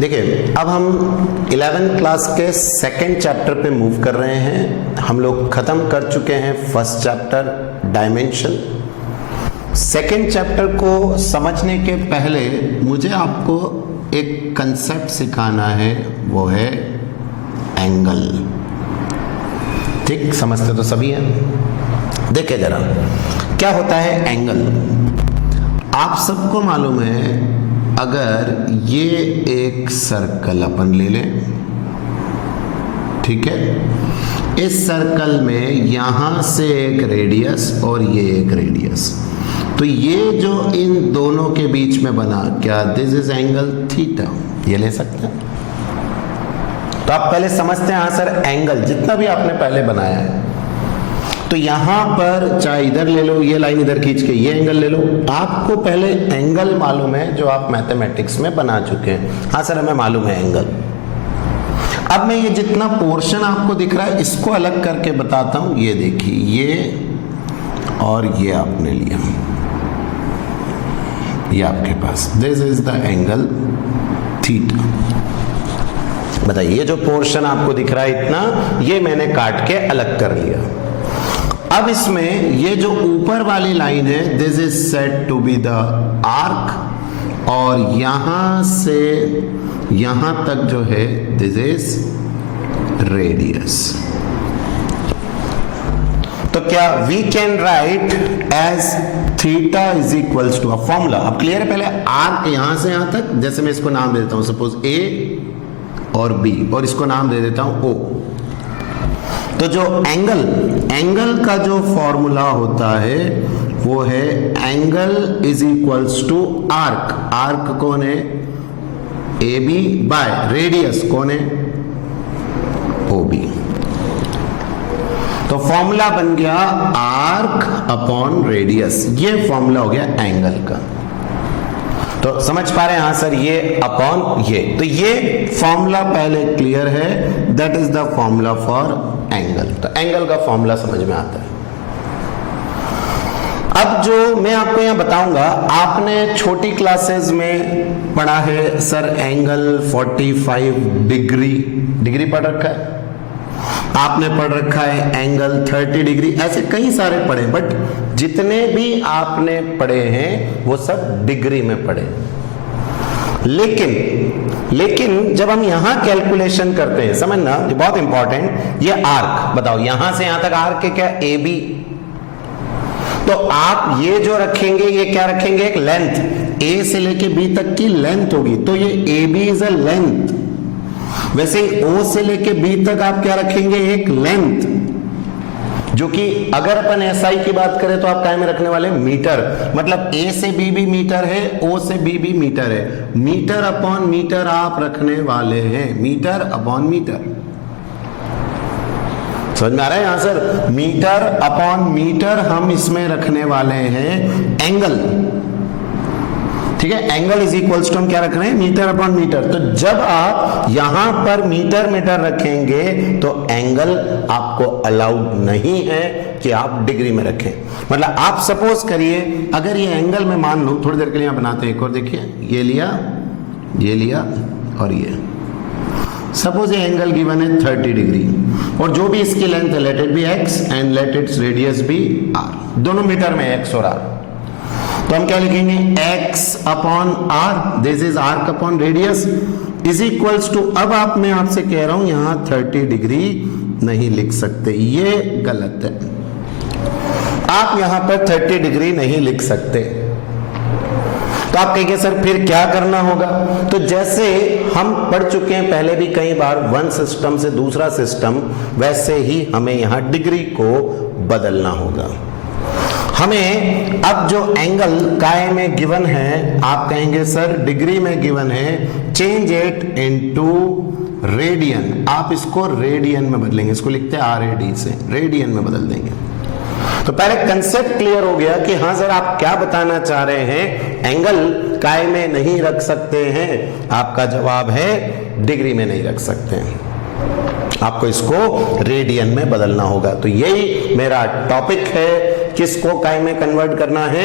देखिए, अब हम 11th क्लास के सेकेंड चैप्टर पे मूव कर रहे हैं। हम लोग खत्म कर चुके हैं first chapter dimension. Second chapter को समझने के पहले मुझे आपको एक कंसेप्ट सिखाना है, वो है एंगल। ठीक, समझते तो सभी हैं। देखिए जरा क्या होता है एंगल। आप सबको मालूम है, अगर ये एक सर्कल अपन ले लें, ठीक है, इस सर्कल में यहां से एक रेडियस और ये एक रेडियस, तो ये जो इन दोनों के बीच में बना, क्या दिस इज एंगल थीटा, ये ले सकते हैं। तो आप पहले समझते हैं, हाँ सर एंगल जितना भी आपने पहले बनाया है, तो यहां पर चाहे इधर ले लो, ये लाइन इधर खींच के ये एंगल ले लो, आपको पहले एंगल मालूम है जो आप मैथमेटिक्स में बना चुके हैं। हाँ सर हमें मालूम है एंगल। अब मैं ये जितना पोर्शन आपको दिख रहा है इसको अलग करके बताता हूं। ये देखिए, ये और ये आपने लिया, ये आपके पास this is the angle theta. बताइए, ये जो पोर्शन आपको दिख रहा है इतना, ये मैंने काट के अलग कर लिया। अब इसमें ये जो ऊपर वाली लाइन है, this is said to be the arc, और यहां से यहां तक जो है दिस इज रेडियस। तो क्या we can write as theta is equals to a formula. अब क्लियर है, पहले आर्क यहां से यहां तक, जैसे मैं इसको नाम दे देता हूं सपोज ए और बी, और इसको नाम दे देता हूं ओ। तो जो एंगल का जो फॉर्मूला होता है वो है angle is equals to arc. Arc कौन है? ए बी बाय रेडियस कौन है? O B. तो फॉर्मूला बन गया आर्क अपॉन रेडियस, ये फॉर्मूला हो गया एंगल का। तो समझ पा रहे हैं? हाँ सर, ये अपॉन ये, तो ये फॉर्मूला पहले क्लियर है, that is the formula for angle. तो एंगल का फॉर्मूला समझ में आता है। अब जो मैं आपको यहां बताऊंगा, आपने छोटी क्लासेस में पढ़ा है सर एंगल 45 डिग्री पढ़ रखा है, आपने पढ़ रखा है एंगल 30 डिग्री, ऐसे कई सारे पढ़े, बट जितने भी आपने पढ़े हैं वो सब डिग्री में पढ़े। लेकिन जब हम यहां कैलकुलेशन करते हैं, समझना ये बहुत इंपॉर्टेंट, ये आर्क बताओ, यहां से यहां तक आर्क है क्या? A B. तो आप ये जो रखेंगे, ये क्या रखेंगे? एक लेंथ, ए से लेके बी तक की लेंथ होगी, तो ये A B is a length. वैसे ओ से लेके बी तक आप क्या रखेंगे? एक लेंथ, जो कि अगर अपन एसआई की बात करें तो आप काय में रखने वाले? मीटर। मतलब ए से बी भी मीटर है, ओ से बी भी मीटर है, मीटर अपॉन मीटर आप रखने वाले हैं, मीटर अपॉन मीटर। समझ में आ रहा है? यहां सर मीटर अपॉन मीटर हम इसमें रखने वाले हैं एंगल। ठीक है, एंगल इज इक्वल्स टू हम क्या रख रहे हैं? Metre upon metre. तो जब आप यहां पर मीटर रखेंगे तो एंगल आपको अलाउड नहीं है कि आप डिग्री में रखें। मतलब आप सपोज करिए, अगर ये एंगल में मान लो, थोड़ी देर के लिए यहां बनाते हैं एक और, देखिए ये लिया और ये सपोज ये एंगल गिवन है 30 डिग्री, और जो भी इसकी लेंथ है let it be X and let its radius be R, दोनों मीटर में एक्स और आर। तो हम क्या लिखेंगे? x upon R, this is arc upon radius is equals to, अब मैं आपसे कह रहा हूं यहां 30 डिग्री नहीं लिख सकते, ये गलत है। आप यहां पर 30 डिग्री नहीं लिख सकते। तो आप कहेंगे सर फिर क्या करना होगा? तो जैसे हम पढ़ चुके हैं पहले भी कई बार, वन सिस्टम से दूसरा सिस्टम, वैसे ही हमें यहां डिग्री को बदलना होगा। हमें अब जो एंगल काय में गिवन है, आप कहेंगे सर डिग्री में गिवन है, चेंज इट इनटू रेडियन। आप इसको रेडियन में बदलेंगे, इसको लिखते हैं RAD से, रेडियन में बदल देंगे। तो पहले कंसेप्ट क्लियर हो गया कि हाँ सर आप क्या बताना चाह रहे हैं, एंगल काय में नहीं रख सकते हैं। आपका जवाब है डिग्री में नहीं रख सकते हैं, आपको इसको रेडियन में बदलना होगा। तो यही मेरा टॉपिक है, किसको काय में कन्वर्ट करना है?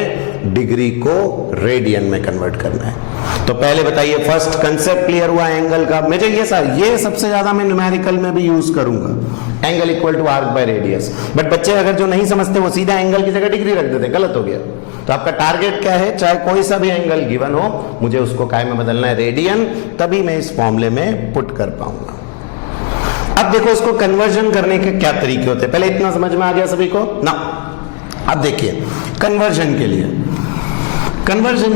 डिग्री को रेडियन में कन्वर्ट करना है। तो पहले बताइए, फर्स्ट कंसेप्ट क्लियर हुआ एंगल का। मुझे ये सबसे ज्यादा मैं न्यूमेरिकल में भी यूज करूंगा, angle equal to arc by radius. But बच्चे अगर जो नहीं समझते वो सीधा एंगल की जगह डिग्री रख देते, गलत हो गया। तो आपका टारगेट क्या है, चाहे कोई सा भी एंगल गिवन हो, मुझे उसको काय में बदलना है, रेडियन, तभी मैं इस फॉर्मूले में पुट कर पाऊंगा। अब देखो इसको कन्वर्जन करने के क्या तरीके होते हैं, पहले इतना समझ में आ गया सभी को ना। अब देखिए कन्वर्जन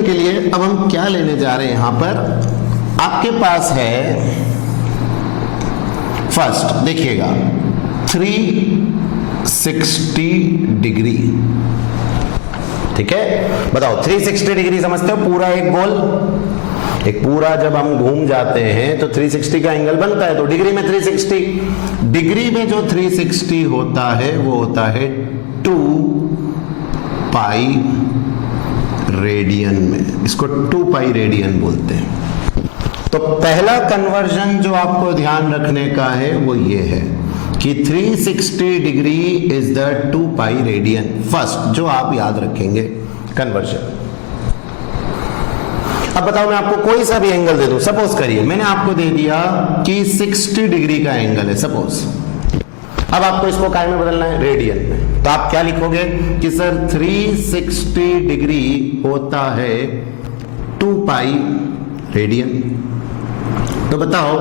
के लिए अब हम क्या लेने जा रहे हैं। यहां पर आपके पास है, फर्स्ट देखिएगा 360 डिग्री, ठीक है। बताओ 360 डिग्री समझते हो, पूरा एक गोल, एक पूरा जब हम घूम जाते हैं तो 360 का एंगल बनता है, तो डिग्री में 360, डिग्री में जो 360 होता है वो होता है 2 पाई रेडियन में, इसको 2 पाई रेडियन बोलते हैं। तो पहला कन्वर्जन जो आपको ध्यान रखने का है वो ये है कि 360 degree is the 2 pi radian, first जो आप याद रखेंगे कन्वर्जन। अब बताओ मैं आपको कोई सा भी एंगल दे दूं, सपोज करिए मैंने आपको दे दिया कि 60 डिग्री का एंगल है सपोज, अब आपको इसको काय में बदलना है, रेडियन में। तो आप क्या लिखोगे कि सर 360 डिग्री होता है 2 पाई रेडियन। तो बताओ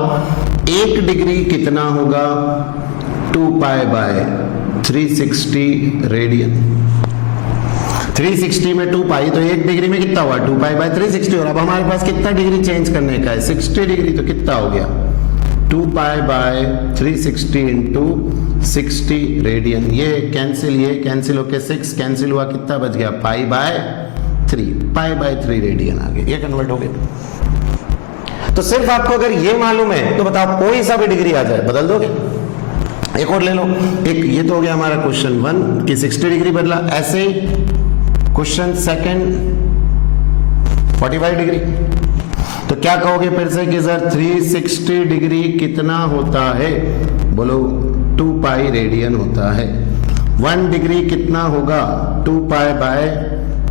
1 डिग्री कितना होगा, 2 पाई बाय 360 रेडियन। 360 में 2 पाई तो 1 डिग्री में कितना हुआ, 2 पाई बाय 360। और अब हमारे पास कितना डिग्री चेंज करने का है, 60 डिग्री, तो कितना हो गया 2 पाई बाय 360 इंटू 60 रेडियन। ये कैंसिल होके 6 कैंसिल हुआ, कितना बच गया, pi by 3, pi by 3 radian आ गया, ये कन्वर्ट हो गया। तो सिर्फ आपको अगर ये मालूम है तो बताओ कोई सा भी डिग्री आ जाए बदल दोगे। एक और ले लो, एक ये तो हो गया हमारा क्वेश्चन 1 कि 60 डिग्री बदला, ऐसे क्वेश्चन सेकंड 45 डिग्री। तो क्या कहोगे फिर से कि सर 360 डिग्री कितना होता है, बोलो 2 पाई रेडियन होता है। 1 डिग्री कितना होगा, 2 पाई बाय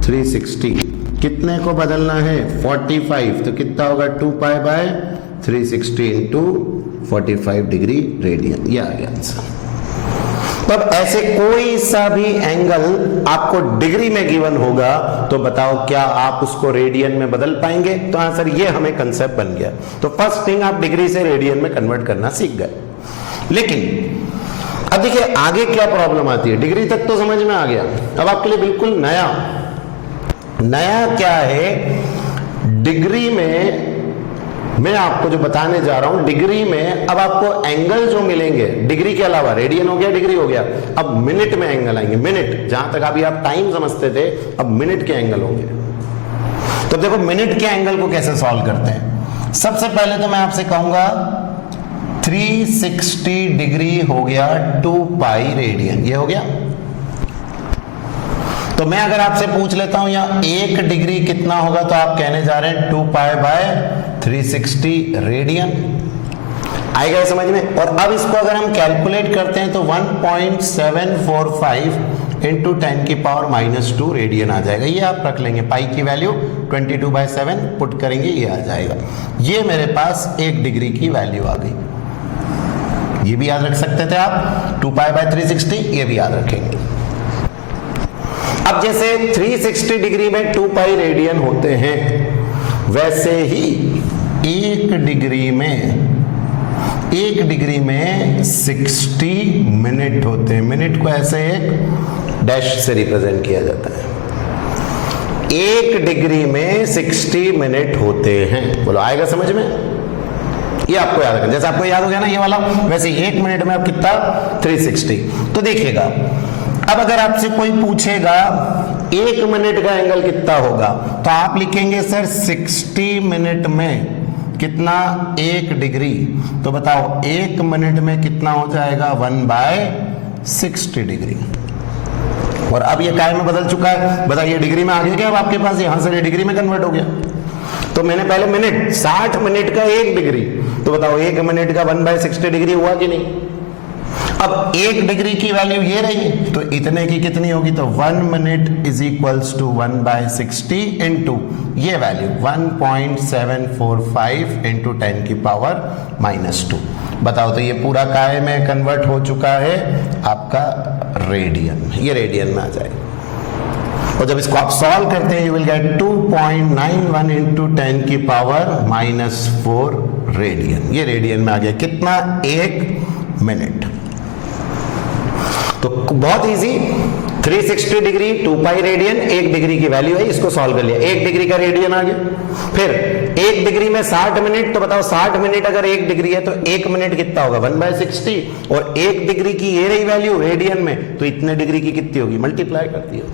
360। कितने को बदलना है, 45, तो कितना होगा 2 pi by 360 into 45 degree radian, ये आ गया आंसर। तब ऐसे कोई सा भी एंगल आपको डिग्री में गिवन होगा तो बताओ क्या आप उसको रेडियन में बदल पाएंगे। तो आंसर ये हमें कंसेप्ट बन गया। तो फर्स्ट थिंग आप डिग्री से रेडियन में कन्वर्ट करना सीख गए। लेकिन अब देखिए आगे क्या प्रॉब्लम आती है, डिग्री तक तो समझ में आ गया, अब आपके लिए बिल्कुल नया क्या है, डिग्री में मैं आपको जो बताने जा रहा हूं, डिग्री में अब आपको एंगल जो मिलेंगे, डिग्री के अलावा रेडियन हो गया, डिग्री हो गया, अब मिनट में एंगल आएंगे। मिनट, जहां तक अभी आप टाइम समझते थे, अब मिनट के एंगल होंगे। तो देखो मिनट के एंगल को कैसे सॉल्व करते हैं। सबसे पहले तो मैं आपसे कहूंगा 360 डिग्री हो गया 2 पाई रेडियन, ये हो गया। तो मैं अगर आपसे पूछ लेता हूं यहाँ 1 डिग्री कितना होगा, तो आप कहने जा रहे हैं 2 पाई बाय 360 रेडियन। आएगा समझ में। और अब इसको अगर हम कैलकुलेट करते हैं तो 1.745 इंटू 10 की पावर -2 रेडियन आ जाएगा। ये आप रख लेंगे, पाई की वैल्यू 22/7 पुट करेंगे, ये आ जाएगा। ये मेरे पास 1 डिग्री की वैल्यू आ गई। ये भी याद रख सकते थे आप, 2 पाई बाय 360, ये भी याद रखेंगे। अब जैसे 360 डिग्री में 2 पाई रेडियन होते हैं, वैसे ही 1 डिग्री में 60 मिनट होते हैं। मिनट को ऐसे एक डैश से रिप्रेजेंट किया जाता है। 1 डिग्री में 60 मिनट होते हैं। बोलो आएगा समझ में। ये आपको याद रखना, जैसे आपको याद हो गया ना ये वाला, वैसे 1 मिनट में आप कितना 360। तो देखिएगा अब अगर आपसे कोई पूछेगा 1 मिनट का एंगल कितना होगा, तो आप लिखेंगे सर 60 मिनट में कितना 1 डिग्री। तो बताओ 1 मिनट में कितना हो जाएगा 1/60 डिग्री। और अब ये काय में बदल चुका है, बताइए डिग्री में आ गया क्या अब आपके पास, यहां से डिग्री में कन्वर्ट हो गया। तो मैंने पहले मिनट, 60 मिनट का 1 डिग्री, तो बताओ 1 मिनट का 1/60 डिग्री हुआ कि नहीं। अब 1 डिग्री की वैल्यू ये रही, तो इतने की कितनी होगी, तो 1 minute is equals to 1/60 into ये वैल्यू 1.745 इंटू 10 की पावर -2। बताओ तो ये पूरा काय में कन्वर्ट हो चुका है आपका रेडियन, ये रेडियन में आ जाएगा। और जब इसको आप सॉल्व करते हैं, यू विल गेट 2.91 इंटू 10 की पावर -4 रेडियन। ये रेडियन में आ गया, कितना, 1 मिनट। तो बहुत easy, 360 degree 2 pi radian, 1 degree की वैल्यू है, इसको सॉल्व कर लिया, 1 डिग्री का रेडियन आ गया। फिर 1 डिग्री में 60 मिनट, तो बताओ 60 मिनट अगर 1 डिग्री है तो 1 मिनट कितना होगा, 1/60, और 1 डिग्री की ये रही वैल्यू रेडियन में, तो इतने डिग्री की कितनी होगी, मल्टीप्लाई कर दिया।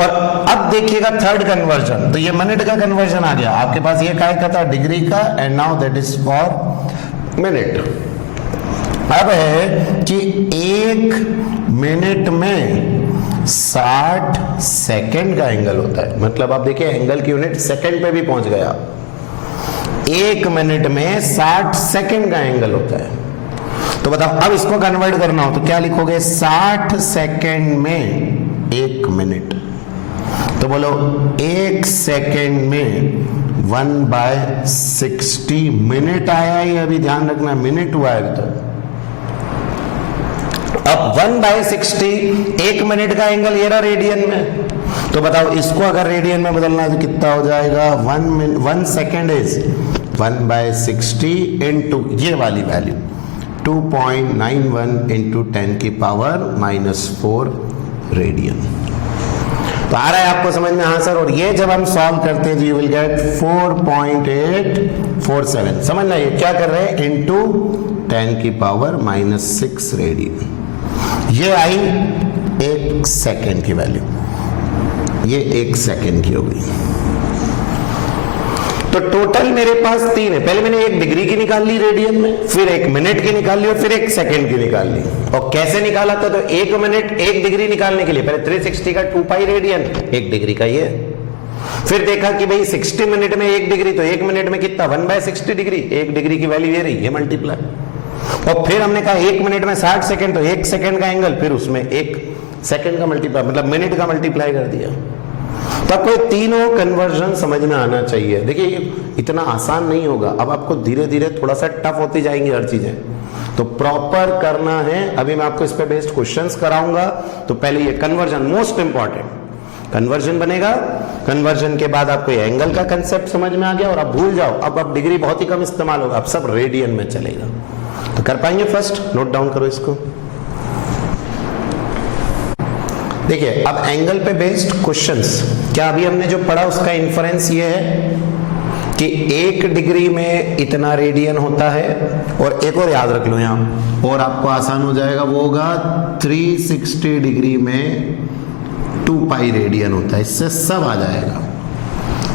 और अब देखिएगा थर्ड कन्वर्जन, तो ये मिनट का कन्वर्जन आ गया आपके पास, ये काय का था, डिग्री का, and now that is for minute. अब है कि 1 मिनट में 60 सेकंड का एंगल होता है, मतलब आप देखिए एंगल की यूनिट सेकंड पे भी पहुंच गया। 1 मिनट में 60 सेकंड का एंगल होता है। तो बताओ अब इसको कन्वर्ट करना हो तो क्या लिखोगे, 60 सेकंड में 1 मिनट, तो बोलो 1 सेकंड में 1/60 मिनट आया है, अभी ध्यान रखना मिनट हुआ है अभी तो। अब 1/60 1 मिनट का एंगल ये रहा रेडियन में, तो बताओ इसको अगर रेडियन में बदलना है तो कितना हो जाएगा, 1 सेकेंड इज 1/60 इंटू ये वाली वैल्यू 2.91 इंटू 10 की पावर -4 रेडियन। तो आ रहा है आपको समझ में, हाँ सर। और ये जब हम सॉल्व करते हैं तो यू विल गेट 4.847, समझना ये क्या कर रहे हैं, इंटू 10 की पावर -6 रेडियन। ये आई 1 सेकेंड की वैल्यू, ये 1 सेकेंड की हो गई। तो टोटल मेरे पास 3 है, पहले मैंने 1 डिग्री की निकाल ली रेडियन में, फिर 1 मिनट की निकाल ली और फिर 1 सेकेंड की निकाल ली। और कैसे निकाला था, तो 1 मिनट 1 डिग्री निकालने के लिए पहले 360 का 2 पाई रेडियन 1 डिग्री का ये, फिर देखा कि भाई 60 मिनट में 1 डिग्री, तो 1 मिनट में कितना, 1/60 डिग्री, 1 डिग्री की वैल्यू ये रही, ये मल्टीप्लाई। और फिर हमने कहा 1 मिनट में 60 सेकंड, तो 1 सेकंड का एंगल, फिर उसमें 1 सेकंड का मल्टीप्लाई, मतलब मिनट का मल्टीप्लाई कर दिया। तो आपको तीनों कन्वर्जन समझ में आना चाहिए। देखिए इतना आसान नहीं होगा, अब आपको धीरे धीरे थोड़ा सा टफ होती जाएंगी हर चीजें, तो प्रॉपर करना है। अभी मैं आपको इस पे बेस्ड क्वेश्चंस कराऊंगा। तो पहले ये कन्वर्जन मोस्ट इंपॉर्टेंट, कन्वर्जन बनेगा, कन्वर्जन के बाद आपको ये एंगल का कंसेप्ट समझ में आ गया, और अब भूल जाओ, अब डिग्री बहुत ही कम इस्तेमाल होगा, अब सब रेडियन में चलेगा। तो कर पाएंगे, फर्स्ट नोट डाउन करो इसको। देखिए अब एंगल पे बेस्ड क्वेश्चंस, क्या अभी हमने जो पढ़ा उसका इन्फरेंस ये है कि 1 डिग्री में इतना रेडियन होता है, और एक और याद रख लो यहां, और आपको आसान हो जाएगा, वो होगा 360 डिग्री में 2 पाई रेडियन होता है, इससे सब आ जाएगा।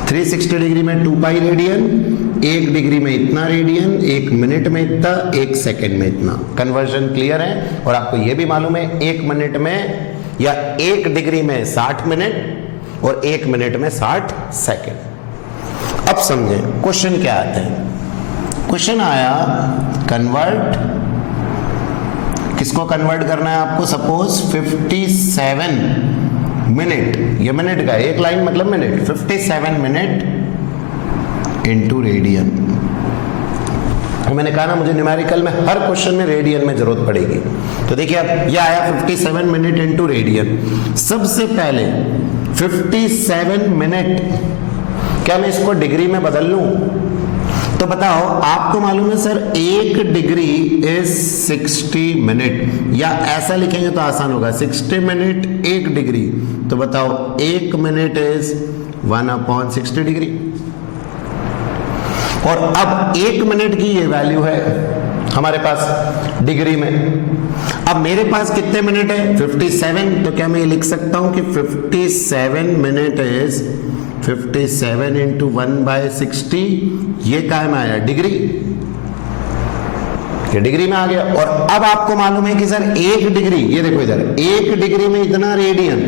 360 डिग्री में 2 पाई रेडियन, 1 डिग्री में इतना रेडियन, 1 मिनट में इतना, 1 सेकेंड में इतना। कन्वर्जन क्लियर है। और आपको यह भी मालूम है 1 मिनट में या 1 डिग्री में 60 मिनट और 1 मिनट में 60 सेकेंड। अब समझें क्वेश्चन क्या आते हैं। क्वेश्चन आया कन्वर्ट, किसको कन्वर्ट करना है आपको, सपोज 57 मिनट, ये मिनट का एक लाइन मतलब मिनट, 57 मिनट इंटू रेडियन। मैंने कहा ना मुझे न्यूमेरिकल में हर क्वेश्चन में रेडियन में जरूरत पड़ेगी। तो देखिए अब यह आया 57 मिनट इंटू रेडियन। सबसे पहले 57 मिनट, क्या मैं इसको डिग्री में बदल लूं? तो बताओ, आपको मालूम है सर 1 डिग्री इज 60 मिनट, या ऐसा लिखेंगे तो आसान होगा, 60 मिनट 1 डिग्री, तो बताओ 1 मिनट इज 1/60 डिग्री। और अब 1 मिनट की ये वैल्यू है हमारे पास डिग्री में। अब मेरे पास कितने मिनट है, 57, तो क्या मैं ये लिख सकता हूं कि 57 मिनट इज 57 इंटू 1/60, ये क्या में आया, डिग्री, ये डिग्री में आ गया। और अब आपको मालूम है कि सर 1 डिग्री, ये देखो इधर 1 डिग्री में इतना रेडियन,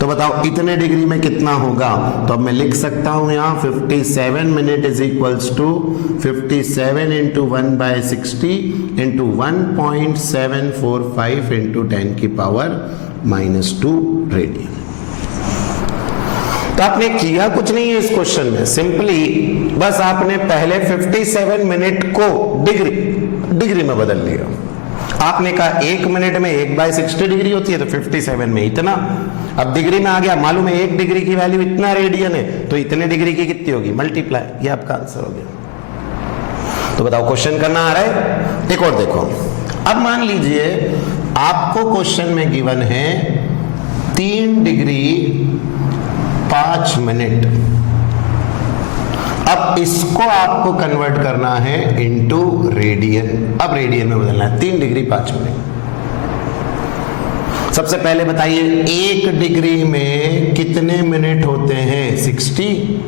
तो बताओ इतने डिग्री में कितना होगा? तो अब मैं लिख सकता हूं यहां 57 minute is equals to 57 into 1/60 into 1.745 into 10 की पावर -2 रेडियन। तो आपने किया कुछ नहीं है इस क्वेश्चन में, सिंपली बस आपने पहले 57 मिनट को डिग्री में बदल लिया। आपने कहा 1 मिनट में 1/60 डिग्री होती है, तो 57 में इतना। अब डिग्री में आ गया, मालूम है 1 डिग्री की वैल्यू इतना रेडियन है, तो इतने डिग्री की कितनी होगी? मल्टीप्लाई। ये आपका आंसर हो गया। तो बताओ क्वेश्चन करना आ रहा है? एक और देखो। अब मान लीजिए आपको क्वेश्चन में गिवन है 3 डिग्री 5 मिनट। अब इसको आपको कन्वर्ट करना है इनटू रेडियन। अब रेडियन में बदलना है, 3 डिग्री 5 मिनट। सबसे पहले बताइए 1 डिग्री में कितने मिनट होते हैं? 60।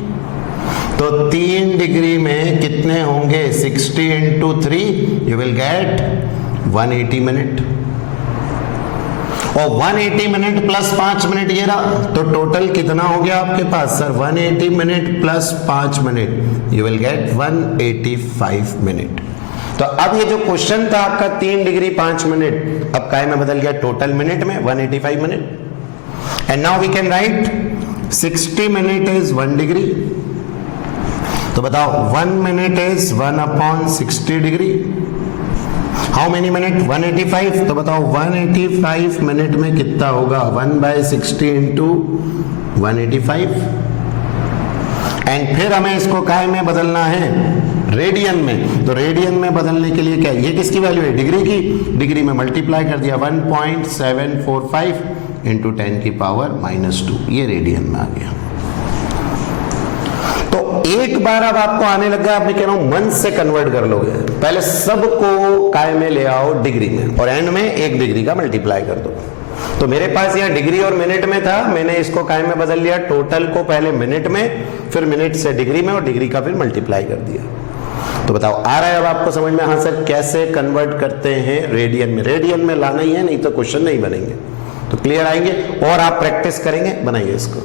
तो 3 डिग्री में कितने होंगे? 60 into 3, you will gate 180 minute. और 180 मिनट प्लस 5 मिनट ये रहा, तो टोटल कितना हो गया आपके पास? Sir 180 minute plus 5 minute, you will get 185 minute. तो अब ये जो क्वेश्चन था आपका 3 डिग्री 5 मिनट, अब काय में बदल गया टोटल मिनट में, 185 मिनट। And now we can write 60 minute is 1 degree. तो बताओ 1 minute is 1/60 degree. How many minute? 185। तो बताओ 185 मिनट में कितना होगा? 1/60 इंटू 185। एंड फिर हमें इसको काय में बदलना है? रेडियन में। तो रेडियन में बदलने के लिए क्या, ये किसकी वैल्यू है? डिग्री की। डिग्री में मल्टीप्लाई कर दिया, 1.745 इंटू 10 की पावर -2, ये रेडियन में आ गया। तो एक बार अब आपको आने लगा, आप मैं कह रहा हूं मन से कन्वर्ट कर लोगे। पहले सबको काय में ले आओ डिग्री में, और एंड में 1 डिग्री का मल्टीप्लाई कर दो। तो मेरे पास यहाँ डिग्री और मिनट में था, मैंने इसको काय में बदल लिया, टोटल को पहले मिनट में, फिर मिनट से डिग्री में, और डिग्री का फिर मल्टीप्लाई कर दिया। तो बताओ आ रहा है अब आपको समझ में? हाँ सर, कैसे कन्वर्ट करते हैं रेडियन में? रेडियन में लाना ही है, नहीं तो क्वेश्चन नहीं बनेंगे। तो क्लियर आएंगे, और आप प्रैक्टिस करेंगे, बनाइए इसको।